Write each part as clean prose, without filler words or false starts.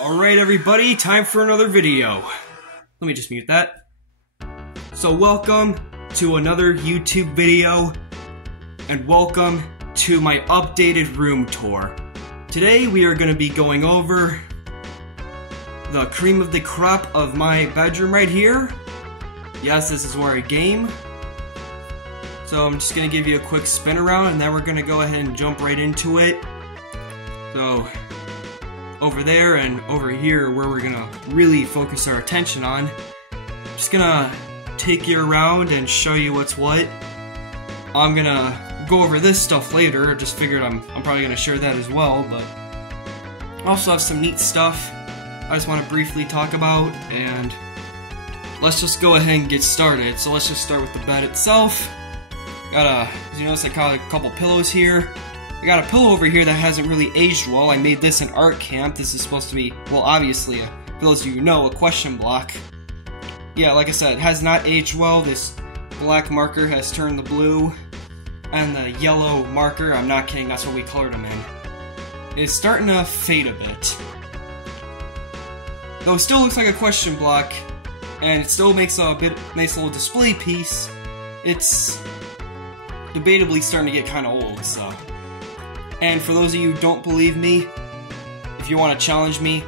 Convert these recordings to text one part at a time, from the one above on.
Alright everybody, time for another video. Let me just mute that. So welcome to another YouTube video, and welcome to my updated room tour. Today we are going to be going over the cream of the crop of my bedroom right here. Yes, this is where I game. So I'm just going to give you a quick spin around and then we're going to go ahead and jump right into it. So over there and over here where we're going to really focus our attention on. Just going to take you around and show you what's what. I'm going to go over this stuff later. I just figured I'm probably going to share that as well, but I also have some neat stuff I just want to briefly talk about, and let's just go ahead and get started. So let's just start with the bed itself. As you notice, I got a couple pillows here. I got a pillow over here that hasn't really aged well. I made this in art camp. This is supposed to be, well, obviously, for those of you who know, a question block. Yeah, like I said, it has not aged well. This black marker has turned the blue, and the yellow marker, I'm not kidding, that's what we colored them in, is starting to fade a bit. Though it still looks like a question block, and it still makes a nice little display piece, it's debatably starting to get kind of old, so. And for those of you who don't believe me, if you want to challenge me,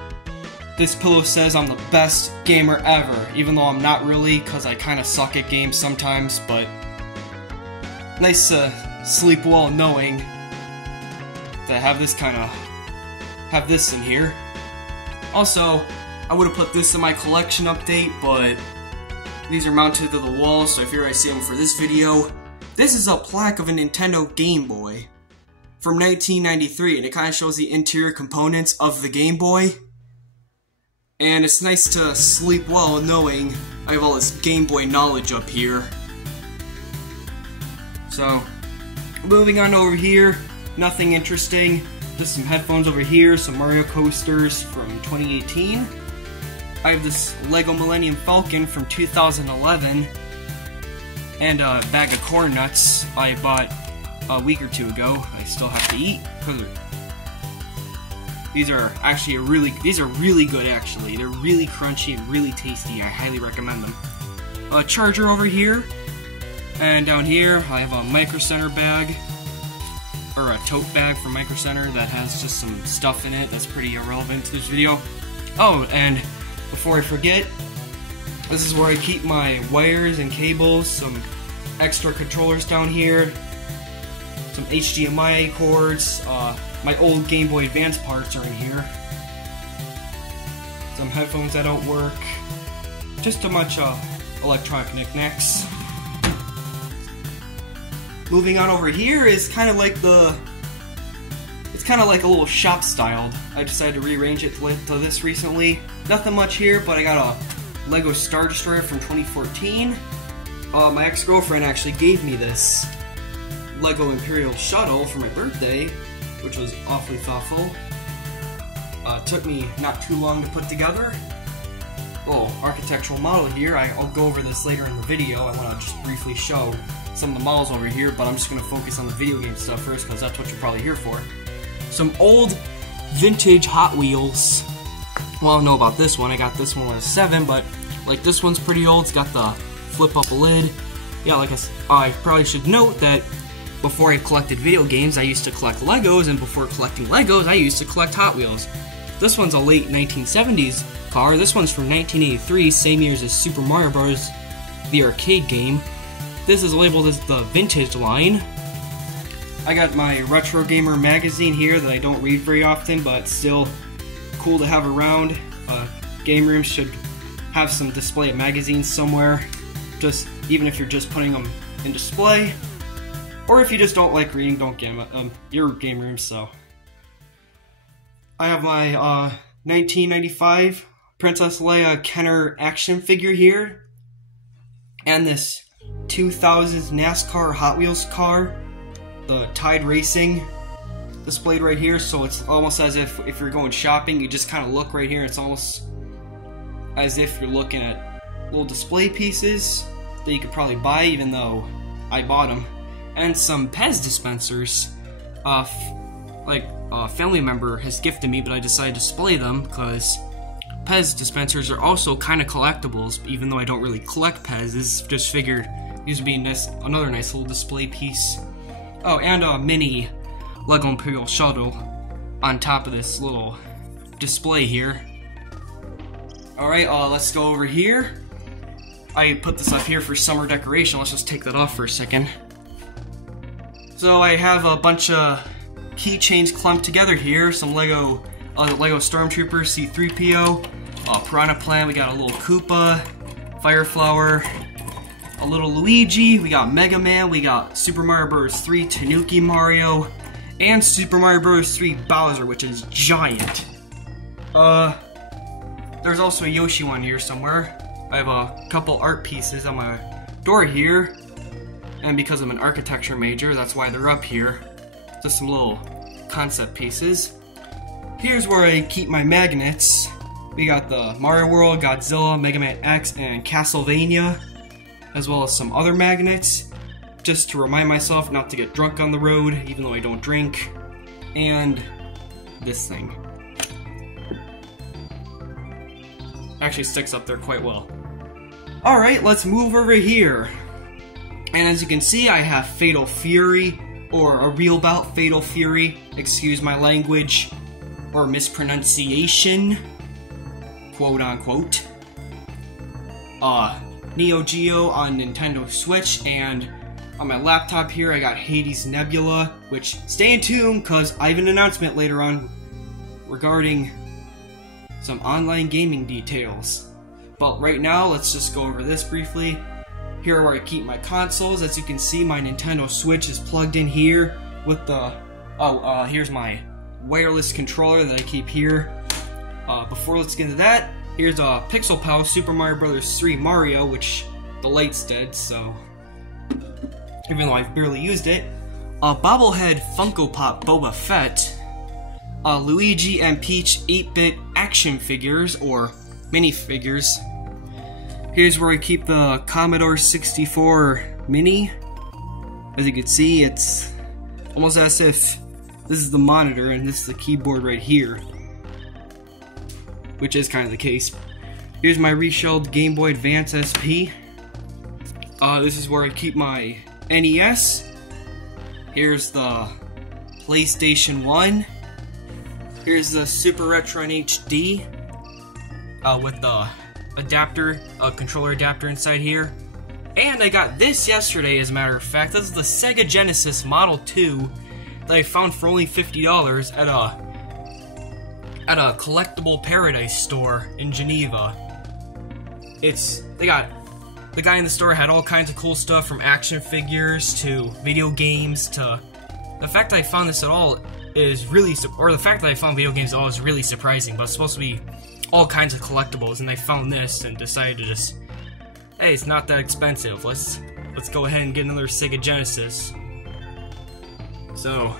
this pillow says I'm the best gamer ever, even though I'm not really, because I kind of suck at games sometimes, but nice to sleep well knowing that I have this in here. Also, I would have put this in my collection update, but these are mounted to the wall, so I figure I save them for this video. This is a plaque of a Nintendo Game Boy from 1993, and it kind of shows the interior components of the Game Boy. And it's nice to sleep well knowing I have all this Game Boy knowledge up here. So, moving on over here, nothing interesting. Just some headphones over here, some Mario coasters from 2018. I have this Lego Millennium Falcon from 2011. And a bag of corn nuts I bought a week or two ago. I still have to eat because these are really good actually. They're really crunchy and really tasty. I highly recommend them. A charger over here, and down here I have a Micro Center bag, or a tote bag from Micro Center that has just some stuff in it that's pretty irrelevant to this video. Oh, and before I forget, this is where I keep my wires and cables, some extra controllers down here, some HDMI cords, my old Game Boy Advance parts are in here, some headphones that don't work, just a bunch of electronic knickknacks. Moving on over here is kind of like it's kind of like a little shop styled. I decided to rearrange it to this recently. Nothing much here, but I got a Lego Star Destroyer from 2014. My ex-girlfriend actually gave me this Lego Imperial Shuttle for my birthday, which was awfully thoughtful. Took me not too long to put together. Little architectural model here. I'll go over this later in the video. I want to just briefly show some of the models over here, but I'm just going to focus on the video game stuff first because that's what you're probably here for. Some old vintage Hot Wheels. Well, I don't know about this one. I got this one when I was 7, but like this one's pretty old. It's got the flip up lid. Yeah, like I probably should note that before I collected video games, I used to collect Legos, and before collecting Legos, I used to collect Hot Wheels. This one's a late 1970s car. This one's from 1983, same year as Super Mario Bros., the arcade game. This is labeled as the vintage line. I got my Retro Gamer magazine here that I don't read very often, but still cool to have around. Game rooms should have some display of magazines somewhere, just even if you're just putting them in display. Or if you just don't like reading, don't get them your game room. So I have my 1995 Princess Leia Kenner action figure here, and this 2000s NASCAR Hot Wheels car, the Tide Racing, displayed right here. So it's almost as if you're going shopping, you just kind of look right here, and it's almost as if you're looking at little display pieces that you could probably buy, even though I bought them. And some Pez dispensers like a family member has gifted me, but I decided to display them because Pez dispensers are also kind of collectibles, even though I don't really collect Pez's. Just figured these would be another nice little display piece. Oh, and a mini Lego Imperial Shuttle on top of this little display here. Alright, let's go over here. I put this up here for summer decoration. Let's just take that off for a second. So I have a bunch of keychains clumped together here. Some Lego Stormtrooper, C-3PO, Piranha Plant. We got a little Koopa, Fireflower, a little Luigi. We got Mega Man. We got Super Mario Bros. 3 Tanuki Mario, and Super Mario Bros. 3 Bowser, which is giant. There's also a Yoshi one here somewhere. I have a couple art pieces on my door here, and because I'm an architecture major, that's why they're up here. Just some little concept pieces. Here's where I keep my magnets. We got the Mario World, Godzilla, Mega Man X, and Castlevania, as well as some other magnets, just to remind myself not to get drunk on the road, even though I don't drink. And this thing. Actually sticks up there quite well. Alright, let's move over here. And as you can see, I have Fatal Fury, or a real bout Fatal Fury, excuse my language, or mispronunciation, quote unquote. Neo Geo on Nintendo Switch, and on my laptop here I got Hades Nebula, which, stay in tune, because I have an announcement later on regarding some online gaming details. But right now, let's just go over this briefly. Here where I keep my consoles. As you can see, my Nintendo Switch is plugged in here with the... here's my wireless controller that I keep here. Before let's get into that, here's a Pixel Pal Super Mario Bros. 3 Mario, which the light's dead, so... even though I've barely used it. A bobblehead Funko Pop Boba Fett. Luigi and Peach 8-bit action figures, or minifigures. Here's where I keep the Commodore 64 Mini. As you can see, it's almost as if this is the monitor and this is the keyboard right here, which is kind of the case. Here's my reshelled Game Boy Advance SP. This is where I keep my NES. Here's the PlayStation 1. Here's the Super Retron HD with the adapter, controller adapter inside here. And I got this yesterday, as a matter of fact. This is the Sega Genesis Model 2 that I found for only $50 at a collectible paradise store in Geneva. The guy in the store had all kinds of cool stuff, from action figures to video games to... The fact that I found this at all is really... or the fact that I found video games at all is really surprising, but it's supposed to be all kinds of collectibles, and I found this and decided to just... hey, it's not that expensive. Let's go ahead and get another Sega Genesis. So,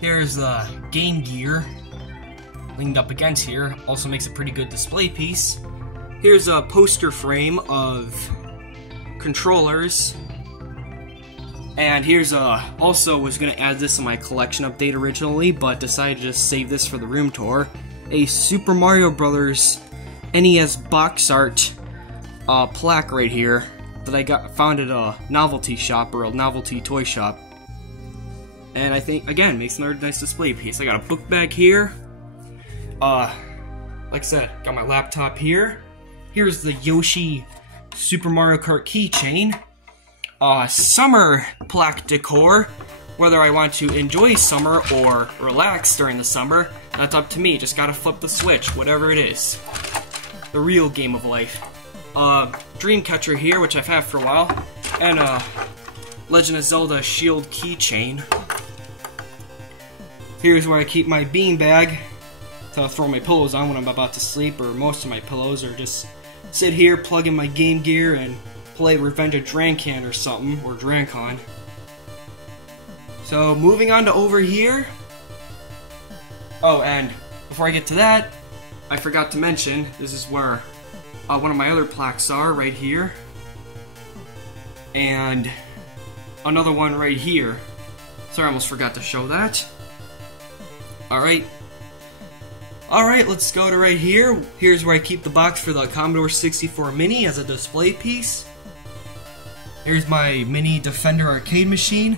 here's the Game Gear leaned up against here. Also makes a pretty good display piece. Here's a poster frame of controllers. And here's also was going to add this to my collection update originally, but decided to just save this for the room tour. A Super Mario Bros. NES box art plaque right here that I found at a novelty shop, or a novelty toy shop. And I think, again, makes another nice display piece. I got a book bag here. Like I said, got my laptop here. Here's the Yoshi Super Mario Kart keychain. Summer plaque decor. Whether I want to enjoy summer or relax during the summer, that's up to me. Just gotta flip the switch, whatever it is. The real game of life. Dreamcatcher here, which I've had for a while, and a Legend of Zelda Shield keychain. Here's where I keep my beanbag to throw my pillows on when I'm about to sleep, or most of my pillows, or just sit here, plug in my Game Gear, and play Revenge of Drankan or something, or Drancon. So, moving on to over here. Oh, and before I get to that, I forgot to mention, this is where one of my other plaques are, right here. And another one right here. Sorry, I almost forgot to show that. Alright. Alright, let's go to right here. Here's where I keep the box for the Commodore 64 Mini as a display piece. Here's my mini Defender arcade machine.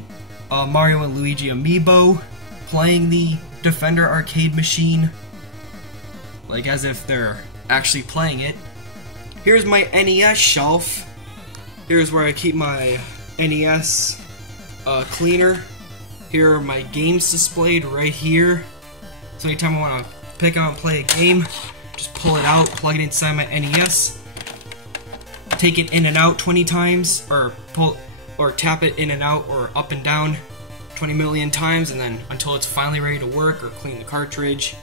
Mario and Luigi amiibo playing the Defender arcade machine. Like as if they're actually playing it. Here's my NES shelf. Here's where I keep my NES cleaner. Here are my games displayed right here. So anytime I want to pick out and play a game, just pull it out, plug it inside my NES, take it in and out 20 times, or tap it in and out or up and down 20 million times, and then until it's finally ready to work or clean the cartridge.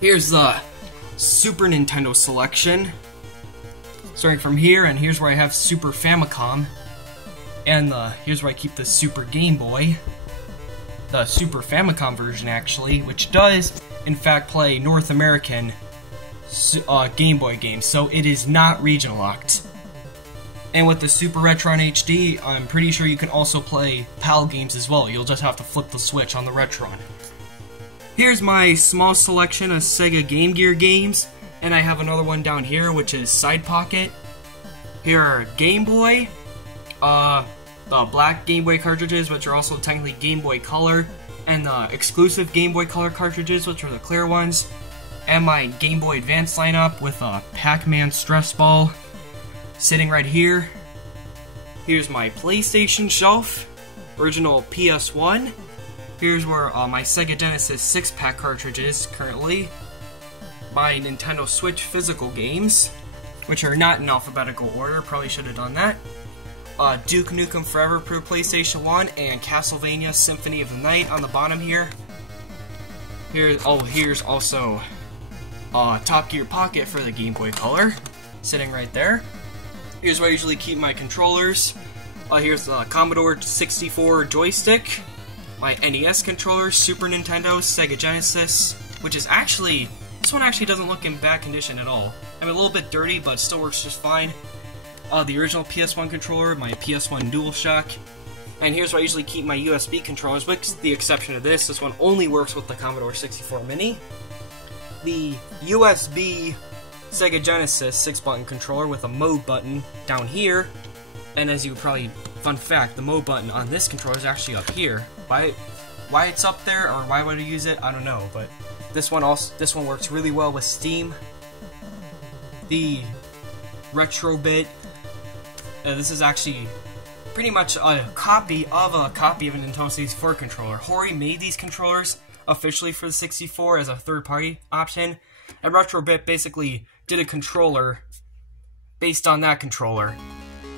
Here's the Super Nintendo selection. Starting from here, and here's where I have Super Famicom, and here's where I keep the Super Game Boy. The Super Famicom version, actually, which does, in fact, play North American Game Boy games, so it is not region locked. And with the Super Retron HD, I'm pretty sure you can also play PAL games as well. You'll just have to flip the switch on the Retron. Here's my small selection of Sega Game Gear games, and I have another one down here, which is Side Pocket. Here are Game Boy, the black Game Boy cartridges, which are also technically Game Boy Color, and the exclusive Game Boy Color cartridges, which are the clear ones, and my Game Boy Advance lineup with a Pac-Man stress ball sitting right here. Here's my PlayStation shelf, original PS1. Here's where my Sega Genesis 6-pack cartridges currently. My Nintendo Switch physical games, which are not in alphabetical order, probably should have done that. Duke Nukem Forever for PlayStation 1, and Castlevania Symphony of the Night on the bottom here. Here's also Top Gear Pocket for the Game Boy Color, sitting right there. Here's where I usually keep my controllers. Here's the Commodore 64 joystick, my NES controller, Super Nintendo, Sega Genesis, which is actually, this one actually doesn't look in bad condition at all. I mean, a little bit dirty, but it still works just fine. The original PS1 controller, my PS1 DualShock, and here's where I usually keep my USB controllers, with the exception of this. This one only works with the Commodore 64 Mini. The USB Sega Genesis 6-button controller with a mode button down here, and as you probably, fun fact, the mode button on this controller is actually up here. Why it's up there, or why would I use it, I don't know, but this one works really well with Steam. The Retrobit, this is actually pretty much a copy of a Nintendo 64 controller. Hori made these controllers officially for the 64 as a third-party option, and Retrobit basically did a controller based on that controller.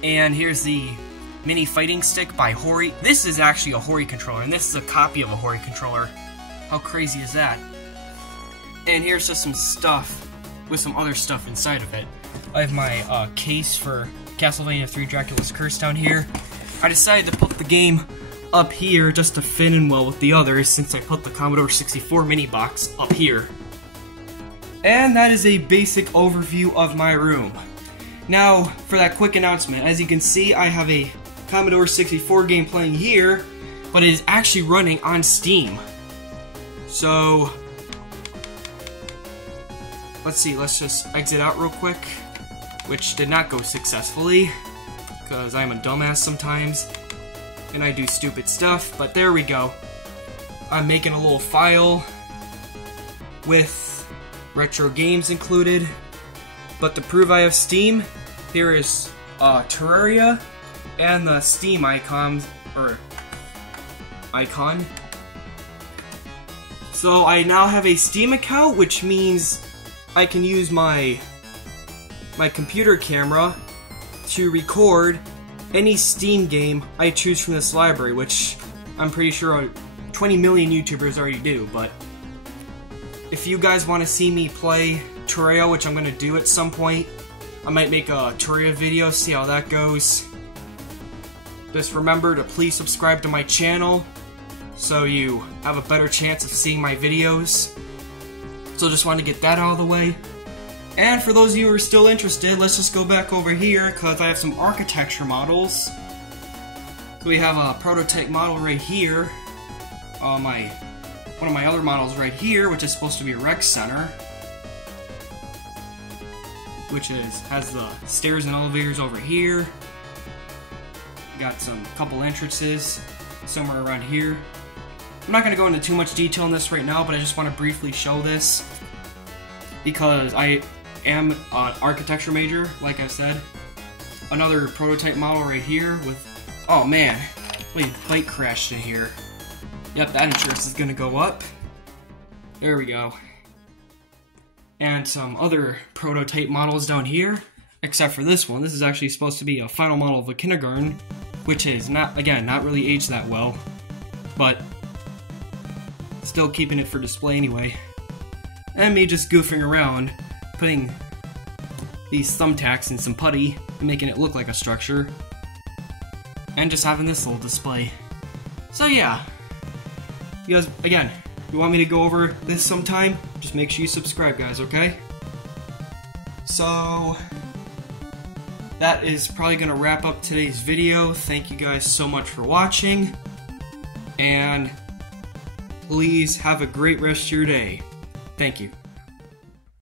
And here's the mini fighting stick by Hori. This is actually a Hori controller, and this is a copy of a Hori controller. How crazy is that? And here's just some stuff with some other stuff inside of it. I have my case for Castlevania 3 Dracula's Curse down here. I decided to put the game up here just to fit in well with the others, since I put the Commodore 64 mini box up here. And that is a basic overview of my room. Now, for that quick announcement, as you can see, I have a Commodore 64 game playing here, but it is actually running on Steam. So, let's see, let's just exit out real quick, which did not go successfully, because I'm a dumbass sometimes, and I do stupid stuff, but there we go. I'm making a little file with retro games included, but to prove I have Steam, here is Terraria and the Steam icon. So I now have a Steam account, which means I can use my computer camera to record any Steam game I choose from this library, which I'm pretty sure 20 million YouTubers already do, but if you guys want to see me play Terraria, which I'm going to do at some point, I might make a Terraria video, see how that goes. Just remember to please subscribe to my channel so you have a better chance of seeing my videos. So just wanted to get that out of the way. And for those of you who are still interested, let's just go back over here, because I have some architecture models. So we have a prototype model right here. My one of my other models right here, which is supposed to be a rec center, which has the stairs and elevators over here. Got some couple entrances somewhere around here. I'm not going to go into too much detail on this right now, but I just want to briefly show this because I am an architecture major, like I said. Another prototype model right here with, oh man, wait, bike crashed in here. Yep, that insurance is going to go up. There we go. And some other prototype models down here, except for this one. This is actually supposed to be a final model of a kindergarten, which is not, again, not really aged that well, but still keeping it for display anyway. And me just goofing around, putting these thumbtacks in some putty and making it look like a structure, and just having this little display. So yeah, you guys, again, you want me to go over this sometime, just make sure you subscribe, guys, okay? So that is probably going to wrap up today's video. Thank you guys so much for watching, and please have a great rest of your day. Thank you.